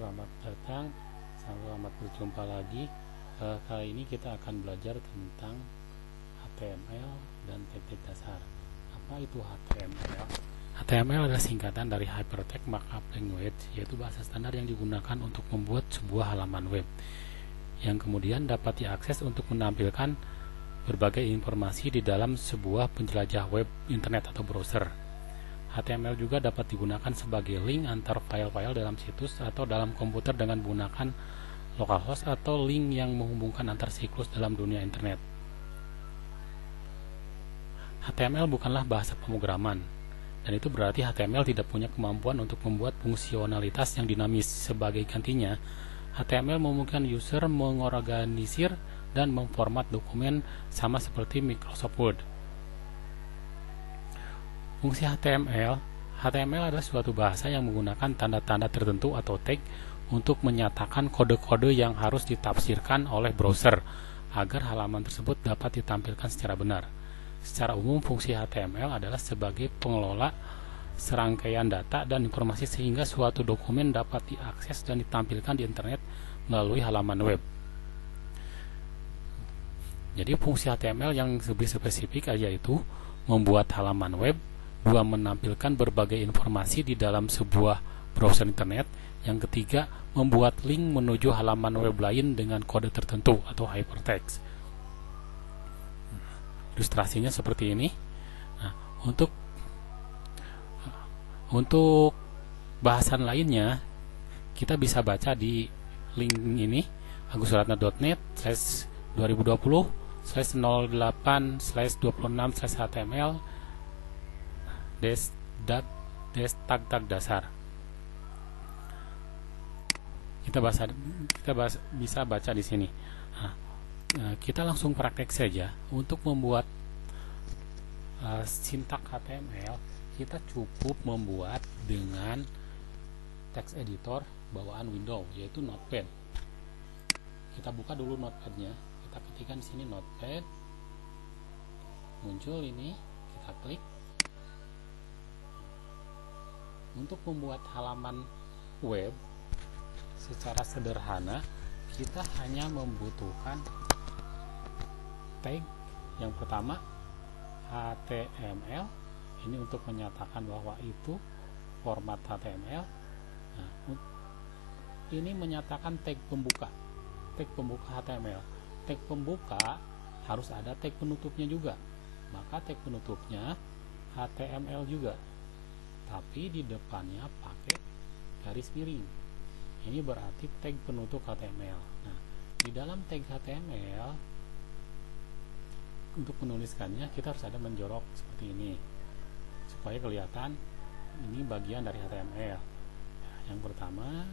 Selamat datang, selamat berjumpa lagi. Kali ini kita akan belajar tentang HTML dan tag-tag dasar. Apa itu HTML? HTML adalah singkatan dari Hypertext Markup Language, yaitu bahasa standar yang digunakan untuk membuat sebuah halaman web, yang kemudian dapat diakses untuk menampilkan berbagai informasi di dalam sebuah penjelajah web, internet, atau browser. HTML juga dapat digunakan sebagai link antar file-file dalam situs atau dalam komputer dengan menggunakan localhost atau link yang menghubungkan antar siklus dalam dunia internet. HTML bukanlah bahasa pemrograman, dan itu berarti HTML tidak punya kemampuan untuk membuat fungsionalitas yang dinamis. Sebagai gantinya, HTML memungkinkan user mengorganisir dan memformat dokumen sama seperti Microsoft Word. Fungsi HTML adalah suatu bahasa yang menggunakan tanda-tanda tertentu atau tag untuk menyatakan kode-kode yang harus ditafsirkan oleh browser agar halaman tersebut dapat ditampilkan secara benar. Secara umum, fungsi HTML adalah sebagai pengelola serangkaian data dan informasi sehingga suatu dokumen dapat diakses dan ditampilkan di internet melalui halaman web. Jadi fungsi HTML yang lebih spesifik yaitu membuat halaman web, 2. Menampilkan berbagai informasi di dalam sebuah browser internet. Yang ketiga, membuat link menuju halaman web lain dengan kode tertentu atau hypertext. Ilustrasinya seperti ini. Nah, untuk bahasan lainnya kita bisa baca di link ini agussuratna.net/2020/08/26/html tag dasar. Kita bisa baca di sini. Kita langsung praktek saja. Untuk membuat sintak HTML, kita cukup membuat dengan text editor bawaan Windows, yaitu Notepad. Kita buka dulu Notepadnya. Kita ketikkan di sini Notepad. Muncul ini, kita klik. Untuk membuat halaman web secara sederhana, kita hanya membutuhkan tag yang pertama HTML. Ini untuk menyatakan bahwa itu format HTML. Nah, ini menyatakan tag pembuka HTML. Tag pembuka harus ada tag penutupnya juga, maka tag penutupnya HTML juga, tapi di depannya pakai garis miring. Ini berarti tag penutup HTML. Nah, di dalam tag HTML, untuk menuliskannya kita harus ada menjorok seperti ini supaya kelihatan ini bagian dari HTML. Nah, yang pertama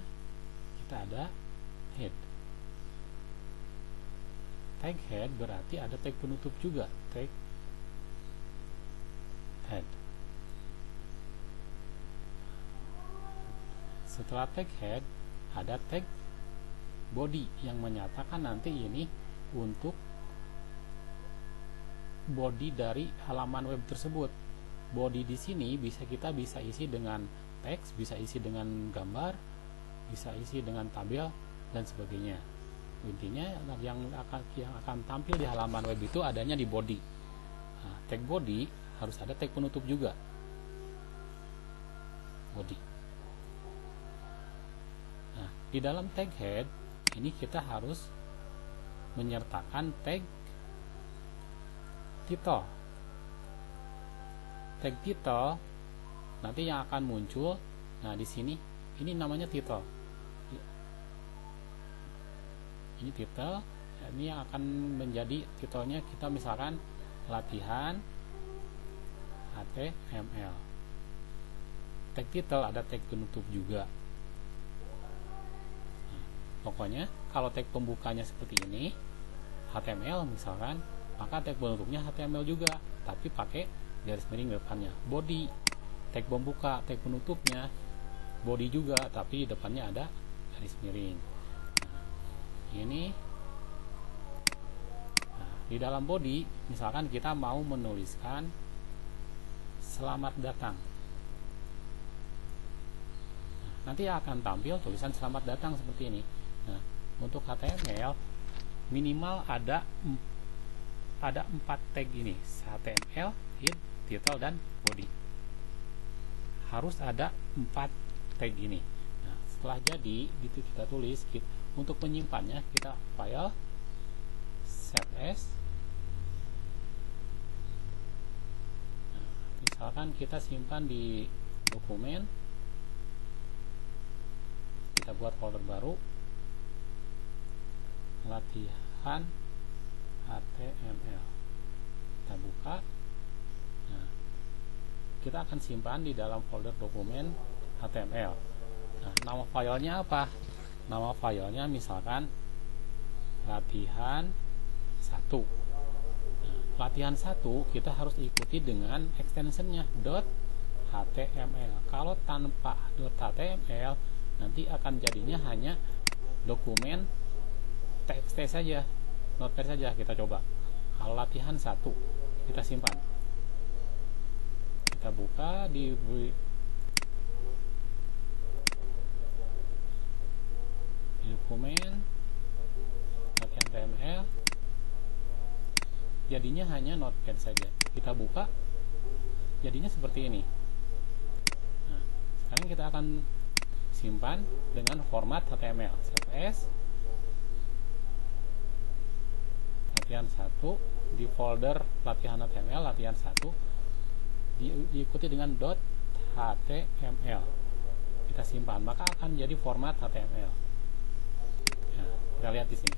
kita ada head. Tag head berarti ada tag penutup juga, tag head. Setelah tag head, ada tag body yang menyatakan nanti ini untuk body dari halaman web tersebut. Body di sini kita bisa isi dengan teks, bisa isi dengan gambar, bisa isi dengan tabel dan sebagainya. Intinya yang akan tampil di halaman web itu adanya di body. Nah, tag body harus ada tag penutup juga. Body. Di dalam tag head ini kita harus menyertakan tag title. Tag title nanti yang akan muncul. Nah, di sini ini namanya title. Ini title. Ini yang akan menjadi titelnya, kita misalkan latihan HTML. Tag title ada tag penutup juga. Pokoknya kalau tag pembukanya seperti ini HTML misalkan, maka tag penutupnya HTML juga, tapi pakai garis miring depannya. Body, tag pembuka, tag penutupnya body juga, tapi depannya ada garis miring. Di dalam body misalkan kita mau menuliskan selamat datang. nanti akan tampil tulisan selamat datang seperti ini. Nah, untuk HTML minimal ada 4 tag ini, HTML, head, title, dan body. Harus ada 4 tag ini. Nah, setelah jadi itu kita tulis, untuk menyimpannya kita file save as. Nah, misalkan kita simpan di dokumen, kita buat folder baru, latihan HTML, kita buka. Nah, kita akan simpan di dalam folder dokumen HTML. Nah, nama filenya apa? Nama filenya misalkan latihan 1. Nah, latihan 1 kita harus ikuti dengan extensionnya .html. Kalau tanpa .html nanti akan jadinya hanya dokumen txt saja, notepad saja. Kita coba. Kalau latihan 1 kita simpan, kita buka di dokumen latihan HTML, jadinya hanya notepad saja. Kita buka, jadinya seperti ini. Nah, sekarang kita akan simpan dengan format HTML, save as latihan 1 di folder latihan HTML, latihan 1 diikuti dengan .html. Kita simpan, maka akan jadi format HTML. Nah, kita lihat di sini.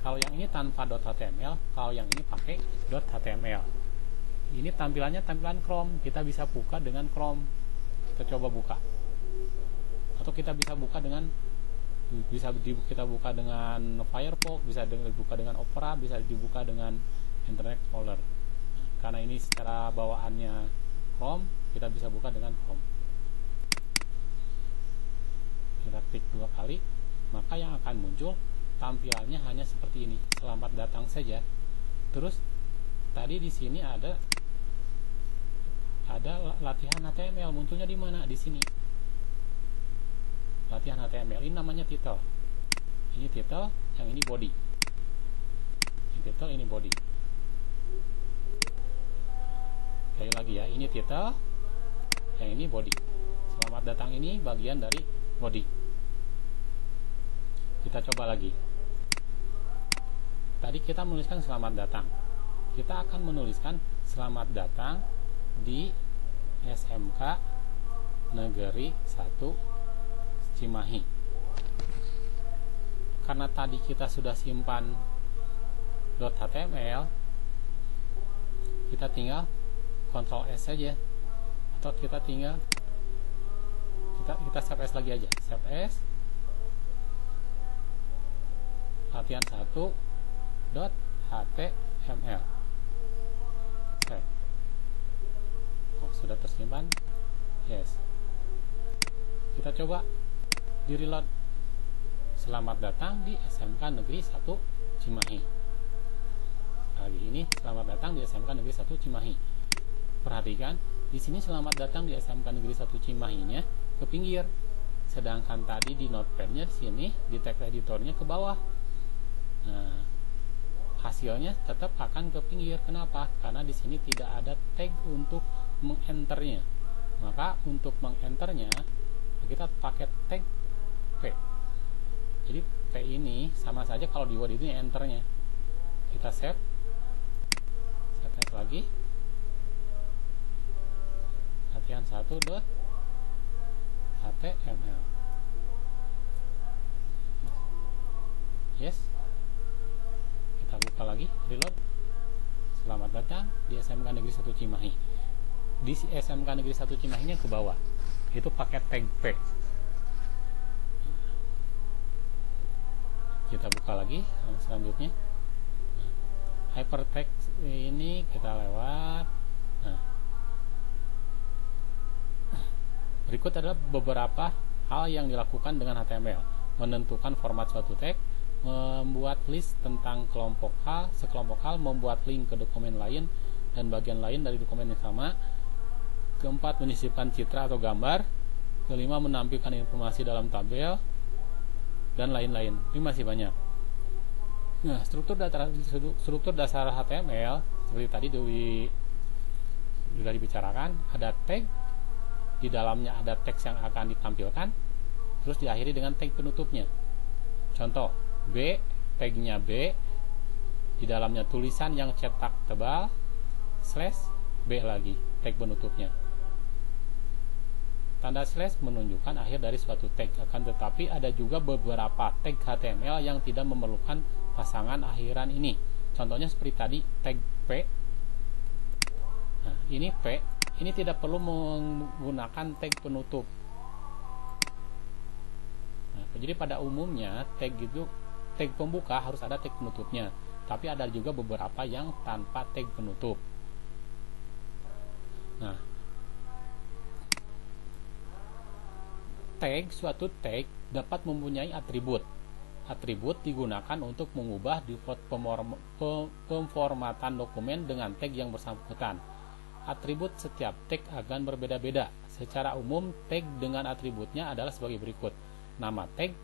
Kalau yang ini tanpa .html, kalau yang ini pakai .html. Ini tampilannya tampilan Chrome. Kita bisa buka dengan Chrome. Kita coba buka. Atau kita bisa buka dengan kita buka dengan Firefox, bisa dibuka dengan Opera, bisa dibuka dengan Internet Explorer. Nah, karena ini secara bawaannya Chrome, kita bisa buka dengan Chrome. Kita klik 2 kali, maka yang akan muncul tampilannya hanya seperti ini, selamat datang saja. Terus tadi di sini ada latihan HTML, munculnya di mana? Di sini. Latihan HTML, ini namanya title. Ini title, yang ini body. Ini title, ini body. Sekali lagi ya, ini title, yang ini body. Selamat datang ini bagian dari body. Kita coba lagi. Tadi kita menuliskan selamat datang. Kita akan menuliskan selamat datang di SMK Negeri 1 Cimahi. Karena tadi kita sudah simpan .html, kita tinggal Ctrl S saja, atau kita tinggal kita save as lagi aja, save as latihan 1 .html. Save. Oh, sudah tersimpan. Yes. Kita coba di reload. Selamat datang di SMK Negeri 1 Cimahi. Kali ini selamat datang di SMK Negeri 1 Cimahi. Perhatikan, di sini selamat datang di SMK Negeri 1 Cimahi-nya ke pinggir. Sedangkan tadi di notepad-nya di sini, di text editornya ke bawah. Nah, hasilnya tetap akan ke pinggir. Kenapa? Karena di sini tidak ada tag untuk mengenternya. Maka untuk mengenternya kita pakai tag P. Jadi P ini sama saja kalau di Word itu enternya. Kita save as lagi. Latihan 1 .html. Yes. Kita buka lagi, reload. Selamat datang di SMK Negeri 1 Cimahi. Di SMK Negeri 1 Cimahi-nya ke bawah. Itu pakai tag P. Kita buka lagi selanjutnya. Hypertext ini kita lewat. Nah, berikut adalah beberapa hal yang dilakukan dengan HTML: menentukan format suatu tag, membuat list tentang kelompok hal, sekelompok hal, membuat link ke dokumen lain dan bagian lain dari dokumen yang sama. Keempat, menyisipkan citra atau gambar. kelima menampilkan informasi dalam tabel, dan lain-lain. Ini masih banyak. Nah, struktur dasar HTML seperti tadi sudah dibicarakan, ada tag, di dalamnya ada teks yang akan ditampilkan, terus diakhiri dengan tag penutupnya. Contoh, B, tagnya B, di dalamnya tulisan yang cetak tebal, slash B lagi, tag penutupnya. Tanda slash menunjukkan akhir dari suatu tag, akan tetapi ada juga beberapa tag HTML yang tidak memerlukan pasangan akhiran ini. Contohnya seperti tadi, tag P. Nah, ini P, ini tidak perlu menggunakan tag penutup. Nah, jadi pada umumnya tag pembuka harus ada tag penutupnya, tapi ada juga beberapa yang tanpa tag penutup. Nah, suatu tag dapat mempunyai atribut. Atribut digunakan untuk mengubah default pemformatan dokumen dengan tag yang bersangkutan. Atribut setiap tag akan berbeda-beda. Secara umum, tag dengan atributnya adalah sebagai berikut. Nama tag,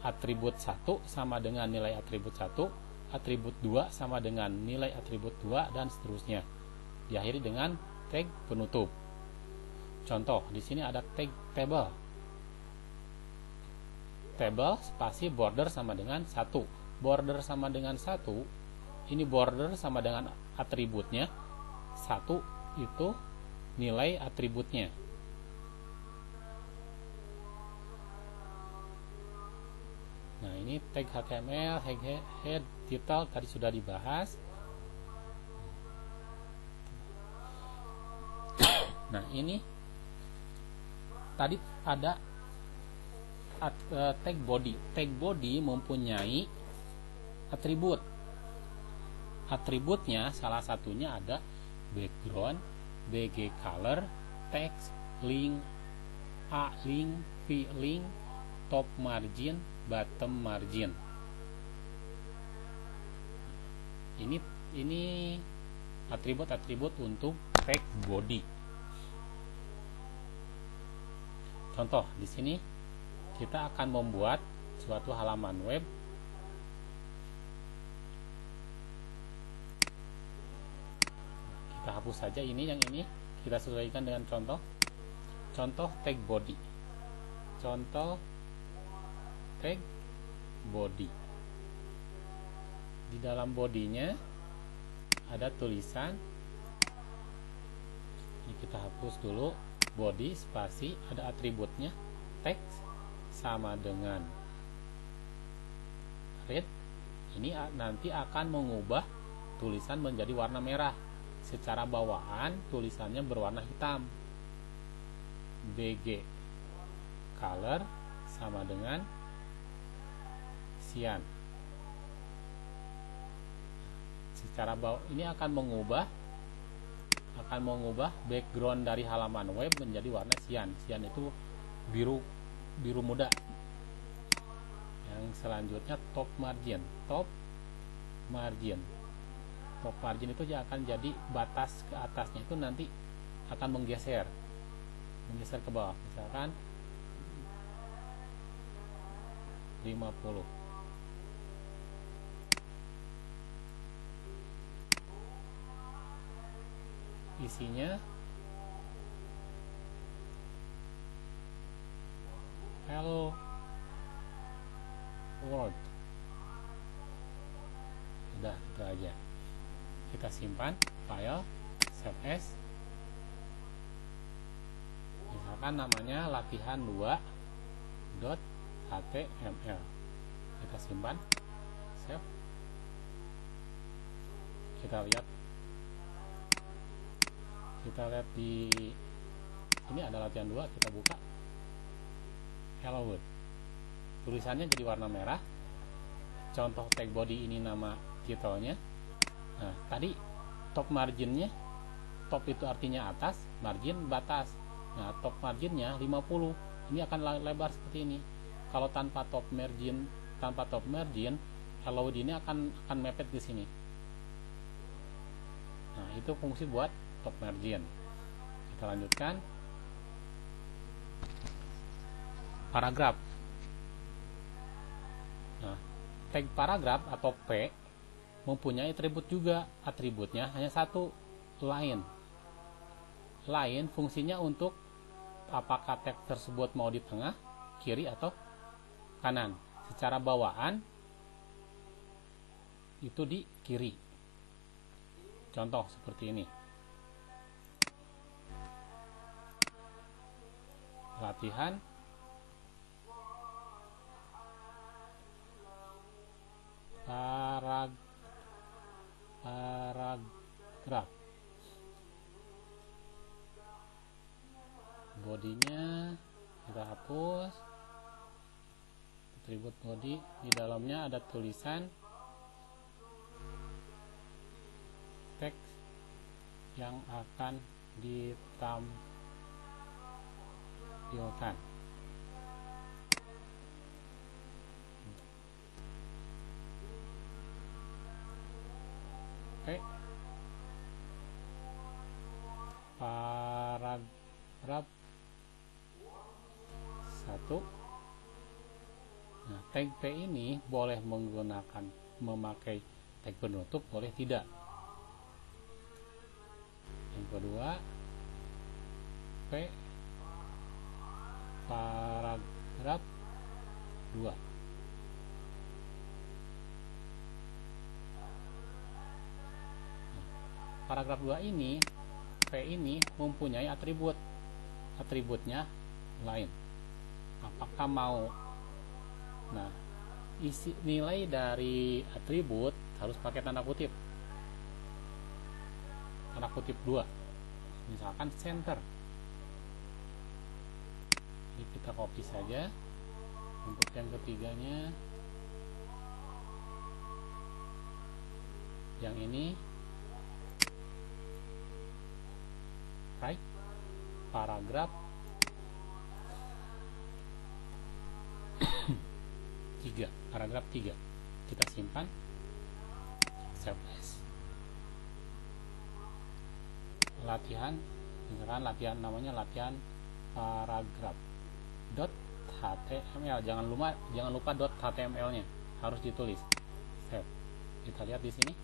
atribut 1 sama dengan nilai atribut 1, atribut 2 sama dengan nilai atribut 2, dan seterusnya. Diakhiri dengan tag penutup. Contoh, di sini ada tag table. Table spasi border sama dengan 1. Border sama dengan 1, ini border sama dengan atributnya, 1 itu nilai atributnya. Nah, ini tag HTML, head, title tadi sudah dibahas. Nah, ini tadi ada tag body. Tag body mempunyai atribut. Atributnya salah satunya ada background, BG color, text, link, A link, P link, top margin, bottom margin. Ini atribut-atribut untuk tag body. Contoh, di sini kita akan membuat suatu halaman web. Kita hapus saja yang ini kita sesuaikan dengan contoh tag body. Contoh tag body. Di dalam bodinya ada tulisan. Ini kita hapus dulu, body spasi, ada atributnya, text sama dengan red. Ini nanti akan mengubah tulisan menjadi warna merah. Secara bawaan tulisannya berwarna hitam. BG color sama dengan cyan. Secara bawah ini akan mengubah background dari halaman web menjadi warna cyan. Cyan itu biru muda. Yang selanjutnya top margin. Top margin itu akan jadi batas ke atasnya itu nanti akan menggeser ke bawah, misalkan 50. Isinya hello world. Udah, itu aja. Kita simpan file, save as. Misalkan namanya latihan2.html. Kita simpan, save. Kita lihat di ini ada latihan 2, kita buka. Hello world. Tulisannya jadi warna merah. Contoh tag body ini nama titelnya. Nah, tadi top marginnya, top itu artinya atas, margin batas. Nah, top marginnya 50. Ini akan lebar seperti ini. Kalau tanpa top margin, hello world ini akan mepet ke sini. Nah, itu fungsi buat top margin. Kita lanjutkan. paragraf. Nah, tag paragraf atau P mempunyai atribut juga. Atributnya hanya satu, line. Line fungsinya untuk apakah teks tersebut mau di tengah, kiri, atau kanan. Secara bawaan itu di kiri. Contoh seperti ini. Latihan paragraf. Bodinya kita hapus. Atribut body, di dalamnya ada tulisan teks yang akan ditampilkan. Oke. Paragraf 1. Nah, tag P ini boleh memakai tag penutup, boleh tidak. Yang kedua, P paragraf 2. Paragraf 2 ini, P ini mempunyai atribut. Atributnya lain. Apakah mau? Nah, isi nilai dari atribut harus pakai tanda kutip. Tanda kutip 2. Misalkan center. Jadi kita copy saja. Untuk yang ketiganya, yang ini right, paragraf 3, paragraf 3 kita simpan, save as. Latihan, misalkan latihan namanya latihan paragraf .html, jangan lupa .html nya harus ditulis. Save. Kita lihat di sini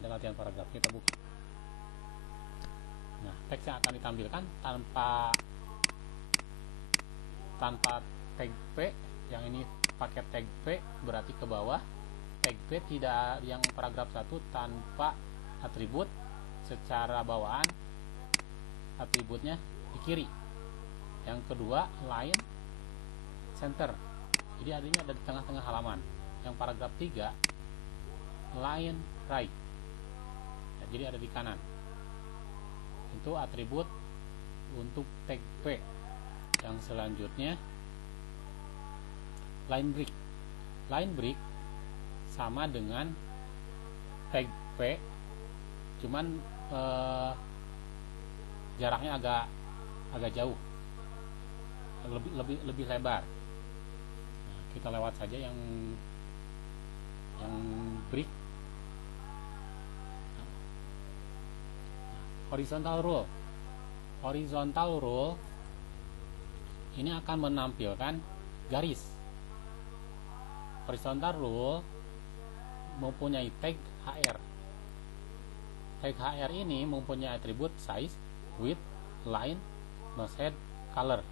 ada latihan paragraf, kita buka. Nah, teks yang akan ditampilkan tanpa tag P. Yang ini pakai tag P berarti ke bawah. Tag P tidak, yang paragraf 1 tanpa atribut. Secara bawaan atributnya di kiri. Yang kedua, line center. Jadi adanya ada di tengah-tengah halaman. Yang paragraf 3 line right. Ya, jadi ada di kanan. Itu atribut untuk tag P. Yang selanjutnya line break. Line break sama dengan tag P, cuman jaraknya agak jauh, lebih lebar. Nah, kita lewat saja yang break. Horizontal rule. Horizontal rule ini akan menampilkan garis. Horizontal rule mempunyai tag HR. Tag HR ini mempunyai atribut size, width, line, nosehead, color.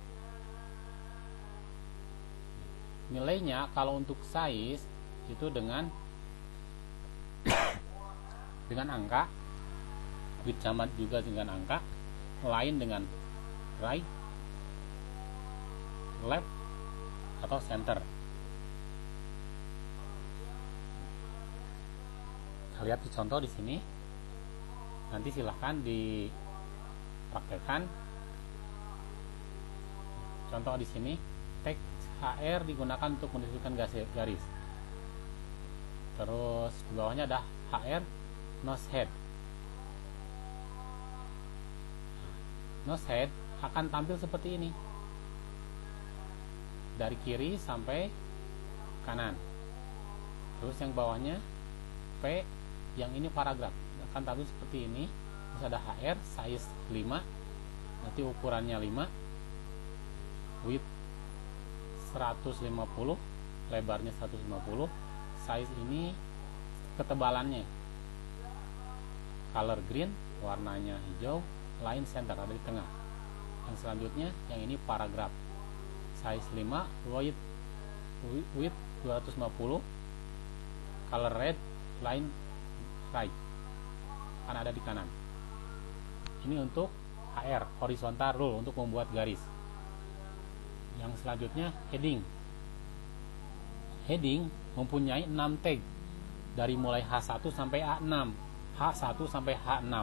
Nilainya kalau untuk size itu dengan angka, width sama juga dengan angka, line dengan right, left, atau center. Kita lihat di contoh di sini. Nanti silahkan dipraktekkan. Contoh di sini, tag HR digunakan untuk menunjukkan garis. Terus di bawahnya ada HR nosehead. Nosehead akan tampil seperti ini, dari kiri sampai kanan. Terus yang bawahnya P, yang ini paragraf, akan tampil seperti ini. Terus ada HR size 5, nanti ukurannya 5, width 150, lebarnya 150, size ini ketebalannya color green, warnanya hijau, line center ada di tengah. Yang selanjutnya yang ini paragraph, size 5, width 250, color red, line right akan ada di kanan. Ini untuk HR, horizontal rule, untuk membuat garis. Yang selanjutnya heading. Heading mempunyai 6 tag dari mulai H1 sampai H6. H1 sampai H6.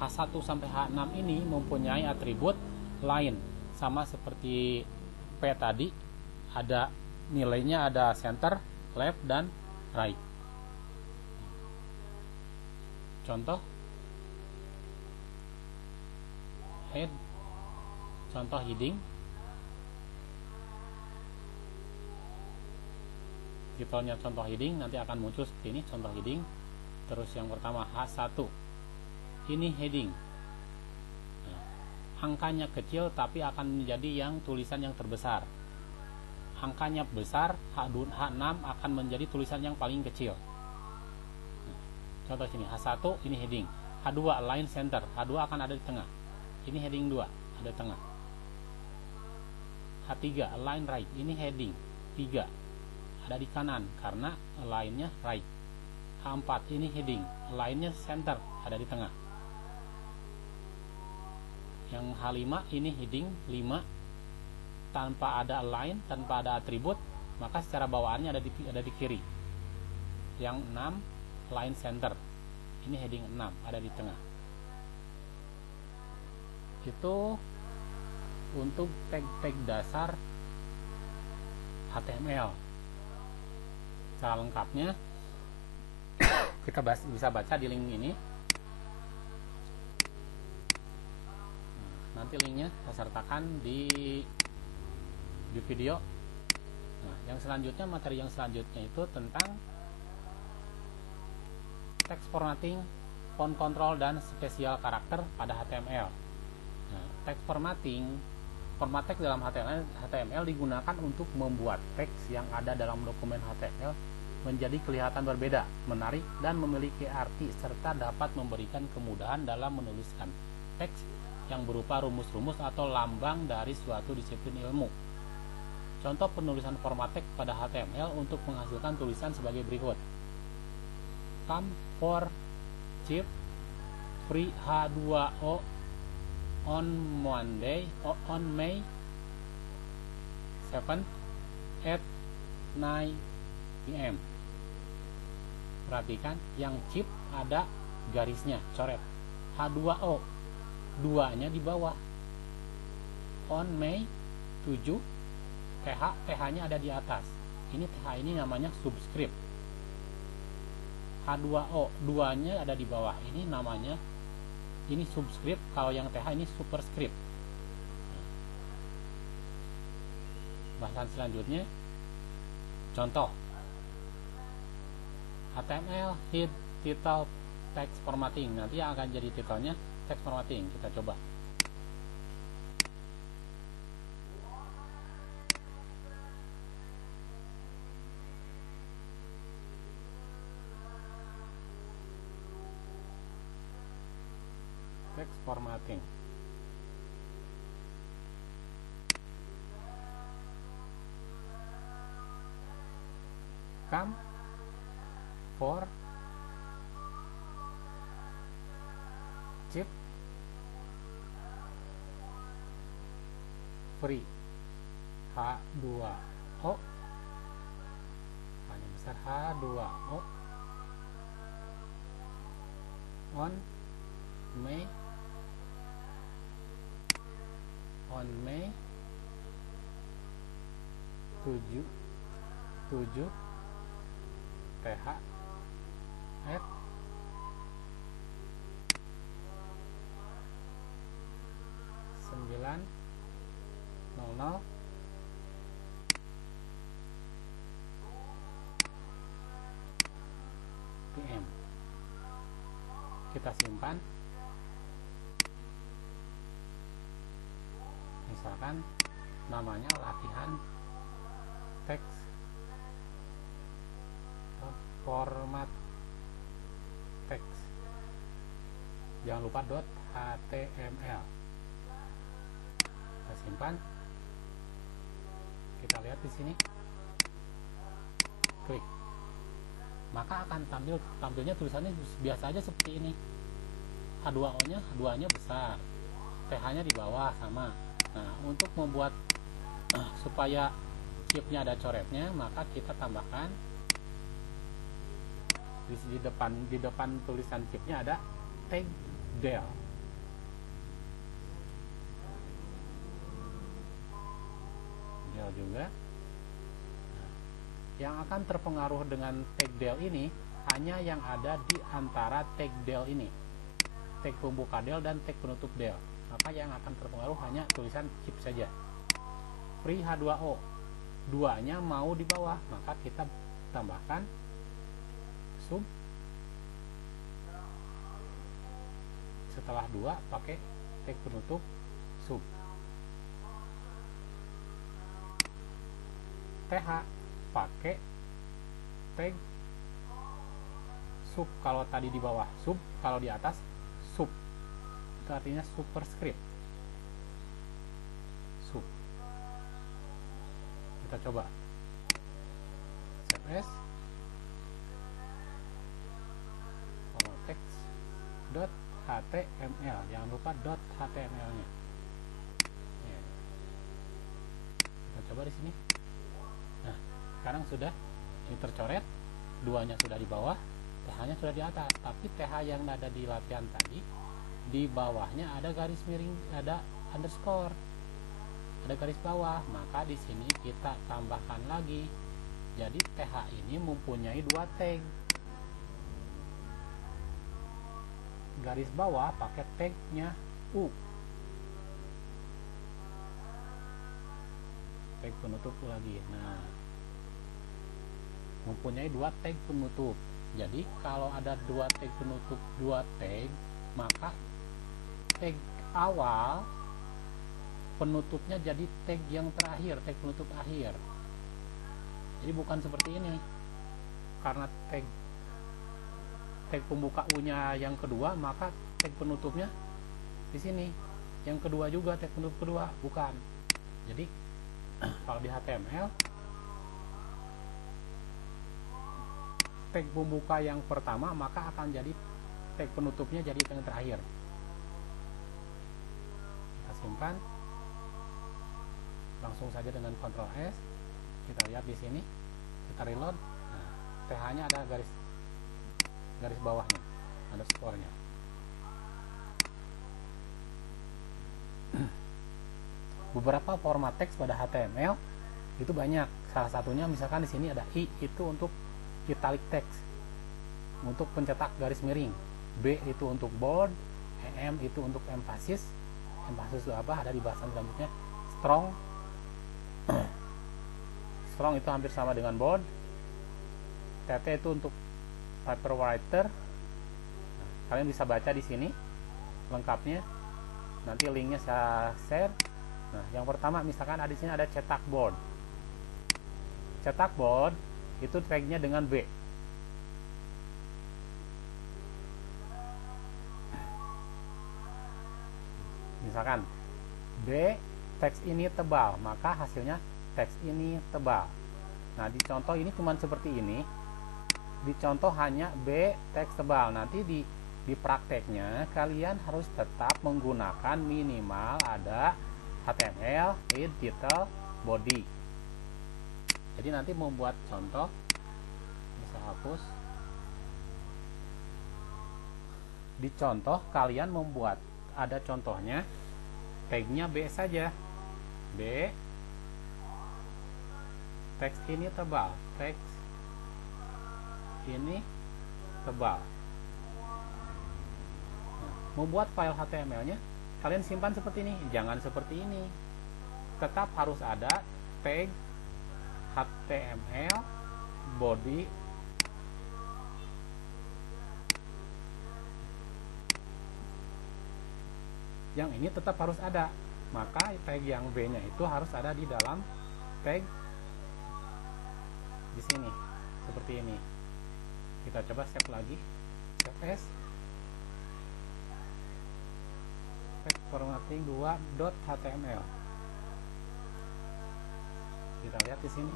H1 sampai H6 ini mempunyai atribut line, sama seperti P tadi, ada nilainya, ada center, left, dan right. Contoh head, contoh heading, titelnya contoh heading nanti akan muncul seperti ini, contoh heading. Terus yang pertama H1, ini heading. Angkanya kecil tapi akan menjadi yang tulisan yang terbesar. Angkanya besar, H6 akan menjadi tulisan yang paling kecil. Contoh sini H1, ini heading. H2 line center, H2 akan ada di tengah. Ini heading 2, ada di tengah. H3 line right, ini heading 3, ada di kanan karena line-nya right. H4 ini heading, line-nya center, ada di tengah. Yang H5 ini heading 5, tanpa ada line, tanpa ada atribut, maka secara bawaannya ada di kiri. Yang 6 line center, ini heading 6, ada di tengah. Itu untuk tag-tag dasar HTML. Cara lengkapnya kita bisa baca di link ini. Nanti linknya saya sertakan di video. Yang selanjutnya, materi yang selanjutnya itu tentang text formatting, font control, dan spesial karakter pada HTML. Text formatting, format teks dalam HTML digunakan untuk membuat teks yang ada dalam dokumen HTML menjadi kelihatan berbeda, menarik, dan memiliki arti, serta dapat memberikan kemudahan dalam menuliskan teks yang berupa rumus-rumus atau lambang dari suatu disiplin ilmu. Contoh penulisan format teks pada HTML untuk menghasilkan tulisan sebagai berikut. Come for cheap free H2O on May 7 at 9 PM. Perhatikan yang chip ada garisnya, coret. H2O, 2-nya di bawah. On May 7, TH-nya ada di atas. Ini TH ini namanya subscript. H2O, 2-nya ada di bawah. Ini namanya, ini subscript, kalau yang TH ini superscript. Bahasan selanjutnya, contoh HTML head title text formatting. Nanti yang akan jadi titelnya text formatting. Kita coba. Text formatting. Come for cheap free H2O, hanya besar H2O on May 7 TH at 9:00 PM. Kita simpan. Misalkan namanya latihan teks format teks. Jangan lupa .html. Kita simpan. Kita lihat di sini. Klik. Maka akan tampilnya tulisannya biasa aja seperti ini. H2O-nya besar. TH-nya di bawah sama. Nah, untuk membuat supaya chipnya ada coretnya, maka kita tambahkan di depan tulisan chipnya ada tag del. Del juga. Nah, yang akan terpengaruh dengan tag del ini hanya yang ada di antara tag del ini, tag pembuka del dan tag penutup del. Maka yang akan terpengaruh hanya tulisan chip saja. Free H2O, duanya mau di bawah, maka kita tambahkan sub. Setelah 2 pakai tag penutup sub. TH pakai tag sub, kalau tadi di bawah sub, kalau di atas sub. Itu artinya superscript. Sub. Kita coba. Save as. Kalau text .html, jangan lupa .html nya. Ya. Kita coba di sini. Nah, sekarang sudah ini tercoret, duanya sudah di bawah, TH-nya sudah di atas. Tapi TH yang ada di latihan tadi, di bawahnya ada garis miring, ada underscore, ada garis bawah. Maka di sini kita tambahkan lagi. Jadi TH ini mempunyai 2 tag. Garis bawah pakai tagnya U, tag penutup lagi. Nah, mempunyai 2 tag penutup. Jadi kalau ada 2 tag penutup, 2 tag, maka tag awal penutupnya jadi tag yang terakhir, tag penutup akhir. Jadi bukan seperti ini. Karena tag pembuka U-nya yang kedua, maka tag penutupnya di sini. Yang kedua juga tag penutup kedua, bukan. Jadi kalau di HTML, tag pembuka yang pertama maka akan jadi tag penutupnya jadi yang terakhir. Kita simpan. Langsung saja dengan Ctrl S. Kita lihat di sini. Kita reload. Nah, TH-nya ada garis bawahnya, underscore-nya. Beberapa format teks pada HTML itu banyak. Salah satunya misalkan di sini ada I, itu untuk italic text, untuk pencetak garis miring. B itu untuk bold, M itu untuk emphasis. Emphasis itu apa? Ada di bahasan selanjutnya. Strong. Strong itu hampir sama dengan bold. TT itu untuk typewriter. Nah, kalian bisa baca di sini lengkapnya. Nanti linknya saya share. Nah, yang pertama misalkan ada di sini ada cetak board. Cetak board itu tagnya dengan B. Misalkan B, teks ini tebal, maka hasilnya teks ini tebal. Nah, di contoh ini cuma seperti ini. Di contoh hanya B, teks tebal. Nanti di prakteknya kalian harus tetap menggunakan minimal ada HTML, head, title, body. Jadi nanti membuat contoh, bisa hapus. Di contoh kalian membuat ada contohnya, tagnya B saja. B, teks ini tebal, teks ini tebal. Nah, membuat file HTML-nya kalian simpan seperti ini, jangan seperti ini. Tetap harus ada tag HTML, body, yang ini tetap harus ada. maka tag yang B nya itu harus ada di dalam tag di sini seperti ini. Kita coba save lagi, save as tag formatting 2.html. Kita lihat di sini.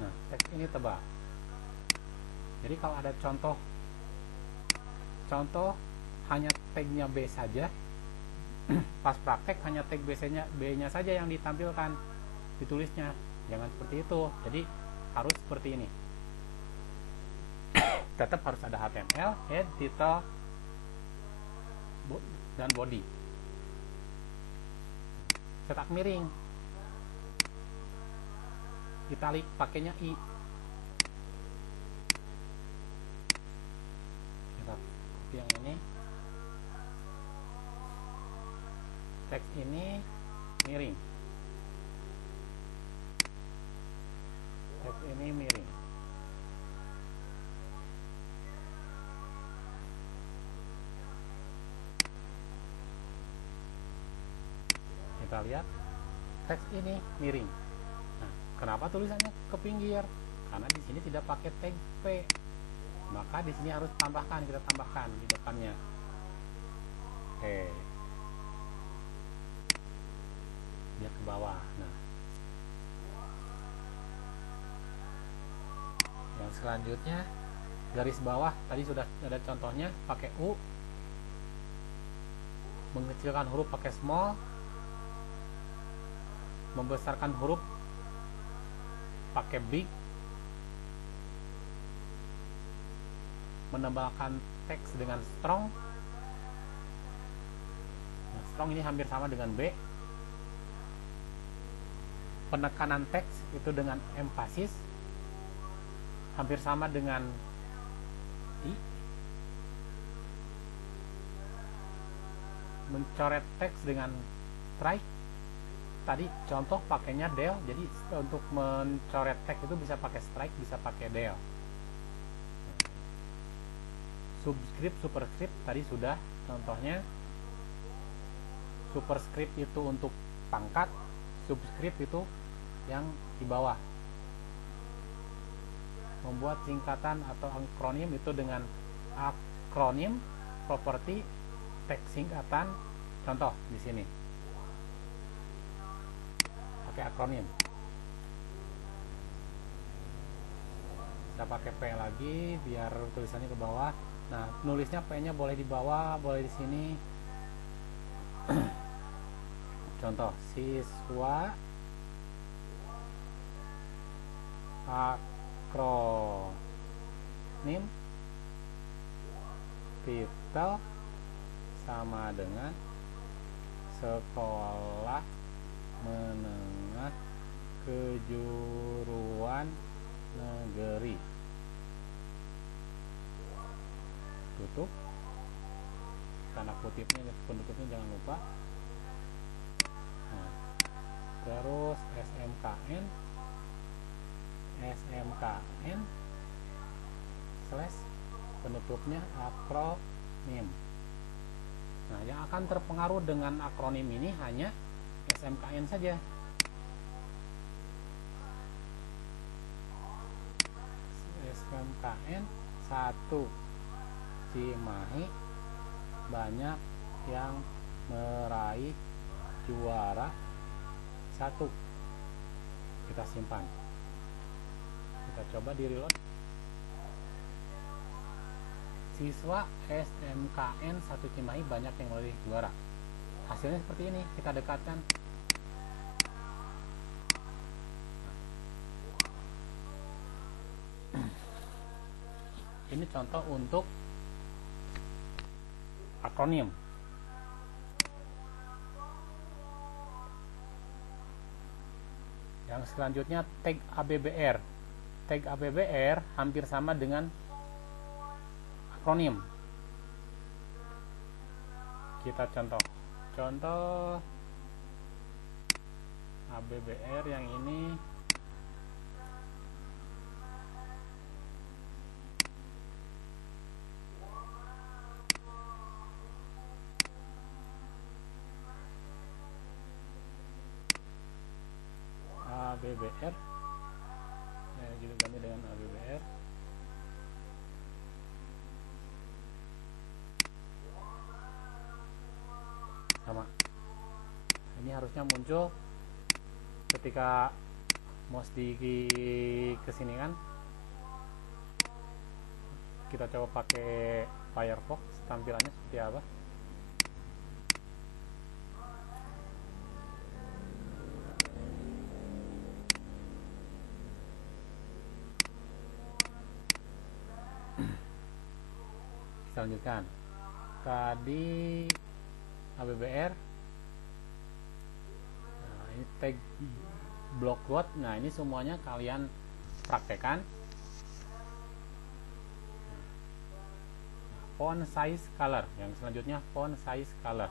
Nah, tag ini tebal. Jadi kalau ada contoh hanya tagnya B saja, pas praktek hanya tag B-nya saja yang ditampilkan ditulisnya. Jangan seperti itu. Jadi harus seperti ini. Tetap harus ada HTML, head, title, dan body. Cetak miring, italic pakainya I. Kita copy yang ini. Teks ini miring. Teks ini miring. Kita lihat teks ini miring. Nah, kenapa tulisannya ke pinggir? Karena di sini tidak pakai tag P. Maka di sini harus tambahkan, kita tambahkan di depannya. Oke. Dia ke bawah. Nah, yang selanjutnya garis bawah tadi sudah ada contohnya pakai U, mengecilkan huruf pakai small, membesarkan huruf pakai big, menambahkan teks dengan strong. Nah, strong ini hampir sama dengan B. Penekanan teks itu dengan emphasis, hampir sama dengan I. Mencoret teks dengan strike, tadi contoh pakainya del, jadi untuk mencoret teks itu bisa pakai strike, bisa pakai del. Subscript, superscript tadi sudah contohnya. Superscript itu untuk pangkat, subscript itu yang di bawah. Membuat singkatan atau akronim itu dengan akronim, properti, teks singkatan. Contoh di sini pakai akronim. Kita pakai P lagi biar tulisannya ke bawah. Nah, nulisnya P-nya boleh di bawah, boleh di sini. Contoh, siswa akronim titel sama dengan sekolah menengah kejuruan negeri. Tutup. Tanda kutipnya, penutupnya jangan lupa. Nah, terus SMKN slash penutupnya akronim. Nah, yang akan terpengaruh dengan akronim ini hanya SMKN saja. SMKN 1 Cimahi banyak yang meraih juara 1. Kita simpan. Kita coba di reload. Siswa SMKN 1 Cimahi banyak yang meraih juara. Hasilnya seperti ini. Kita dekatkan. Ini contoh untuk akronim. Yang selanjutnya tag ABBR. Tag ABBR hampir sama dengan akronim. Kita contoh ABBR yang ini. ABBR, kita ganti dengan ABBR. Sama, ini harusnya muncul ketika mouse di kesini kan. Kita coba pakai Firefox, tampilannya seperti apa. Kita lanjutkan. Tadi ABBR, nah ini tag block quote. Nah ini semuanya kalian praktekkan. Font size color, yang selanjutnya font size color.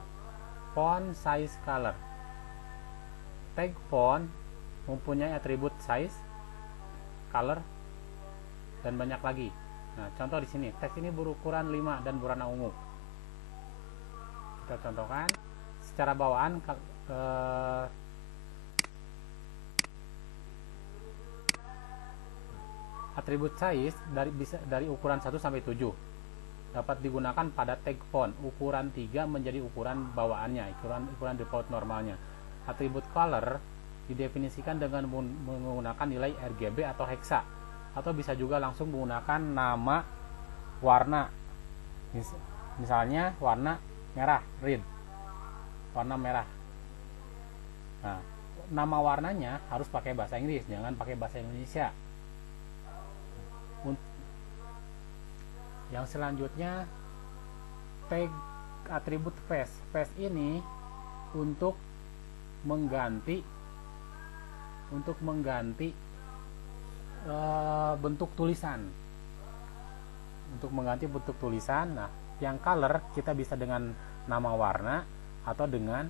Font size color, tag font mempunyai atribut size, color, dan banyak lagi. Nah contoh di sini, teks ini berukuran 5 dan berwarna ungu. Kita contohkan secara bawaan. Atribut size dari ukuran 1 sampai 7 dapat digunakan pada tag font. Ukuran 3 menjadi ukuran bawaannya, ukuran default normalnya. Atribut color didefinisikan dengan menggunakan nilai RGB atau hexa, atau bisa juga langsung menggunakan nama warna. Misalnya warna merah, red, warna merah. Nah, nama warnanya harus pakai bahasa Inggris, jangan pakai bahasa Indonesia. Yang selanjutnya tag atribut face. Face ini untuk mengganti bentuk tulisan. Nah, yang color kita bisa dengan nama warna atau dengan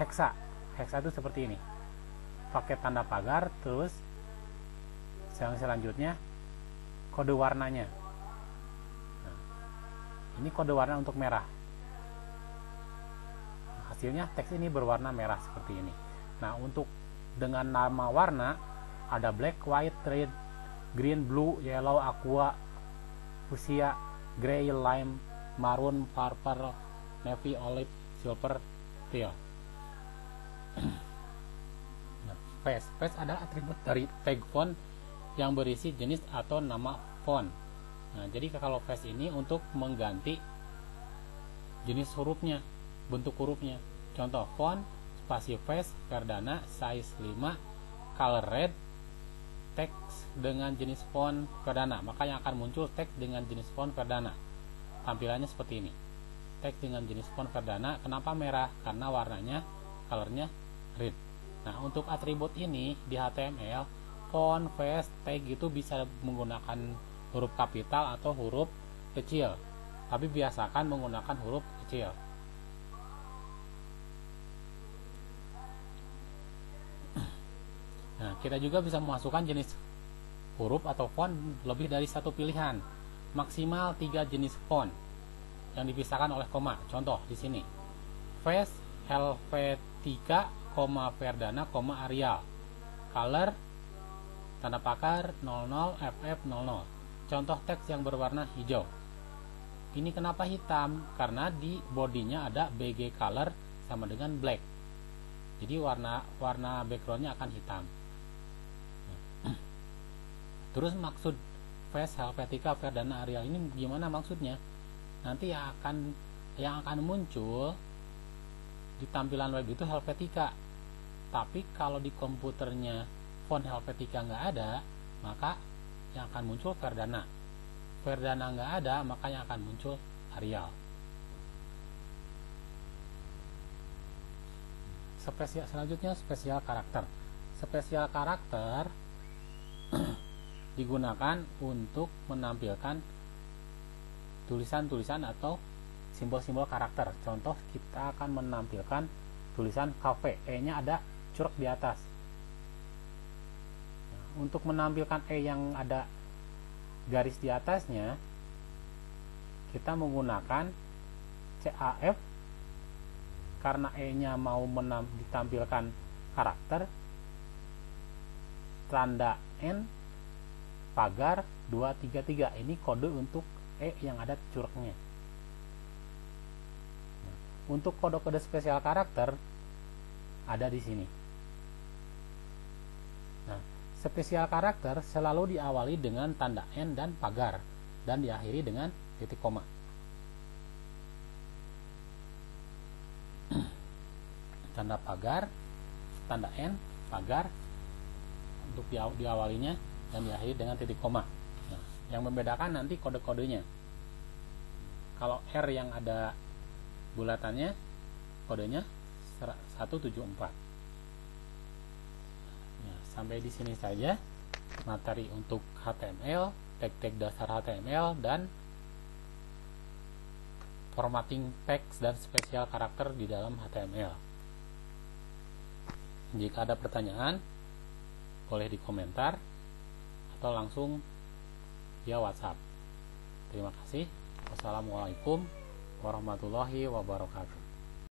hexa. Hexa itu seperti ini, pakai tanda pagar. Terus yang selanjutnya kode warnanya. Ini kode warna untuk merah. Hasilnya teks ini berwarna merah seperti ini. Nah, untuk dengan nama warna ada black, white, red, green, blue, yellow, aqua, fuchsia, gray, lime, maroon, purple, navy, olive, silver, teal. Nah, face adalah atribut dari tag font yang berisi jenis atau nama font. Nah, jadi kalau face ini untuk mengganti jenis hurufnya, bentuk hurufnya. Contoh font, spasi face, Verdana, size 5, color red, teks dengan jenis font Verdana. Maka yang akan muncul teks dengan jenis font Verdana. Tampilannya seperti ini. Teks dengan jenis font Verdana. Kenapa merah? Karena warnanya, colornya red. Nah, untuk atribut ini di HTML, font, face, tag itu bisa menggunakan huruf kapital atau huruf kecil, tapi biasakan menggunakan huruf kecil. Nah, kita juga bisa memasukkan jenis huruf atau font lebih dari satu pilihan, maksimal 3 jenis font yang dipisahkan oleh koma. Contoh di sini, face Helvetica, Verdana, Arial, color tanda pagar 00 FF00. Contoh teks yang berwarna hijau. Ini kenapa hitam? Karena di bodinya ada BG color sama dengan black. Jadi warna backgroundnya akan hitam. Terus maksud face Helvetica, Verdana, Arial ini gimana maksudnya? Nanti yang akan muncul di tampilan web itu Helvetica. Tapi kalau di komputernya font Helvetica nggak ada, maka yang akan muncul Verdana. Verdana nggak ada, maka yang akan muncul Arial. Selanjutnya spesial karakter. Spesial karakter digunakan untuk menampilkan tulisan-tulisan atau simbol-simbol karakter. Contoh, kita akan menampilkan tulisan cafe, E-nya ada curug di atas. Untuk menampilkan E yang ada garis di atasnya, kita menggunakan CAF. Karena E nya mau ditampilkan karakter, tanda N pagar 233. Ini kode untuk yang ada curugnya. Nah, untuk kode-kode spesial karakter ada di sini. Nah, spesial karakter selalu diawali dengan tanda N dan pagar dan diakhiri dengan titik koma. Tanda pagar, tanda N, pagar untuk diawalinya dan diakhiri dengan titik koma. Nah, yang membedakan nanti kode-kodenya. Kalau R yang ada bulatannya, kodenya 174. Nah, sampai di sini saja materi untuk HTML, tag-tag dasar HTML, dan formatting teks dan spesial karakter di dalam HTML. Jika ada pertanyaan, boleh di komentar atau langsung via WhatsApp. Terima kasih. Wassalamualaikum warahmatullahi wabarakatuh.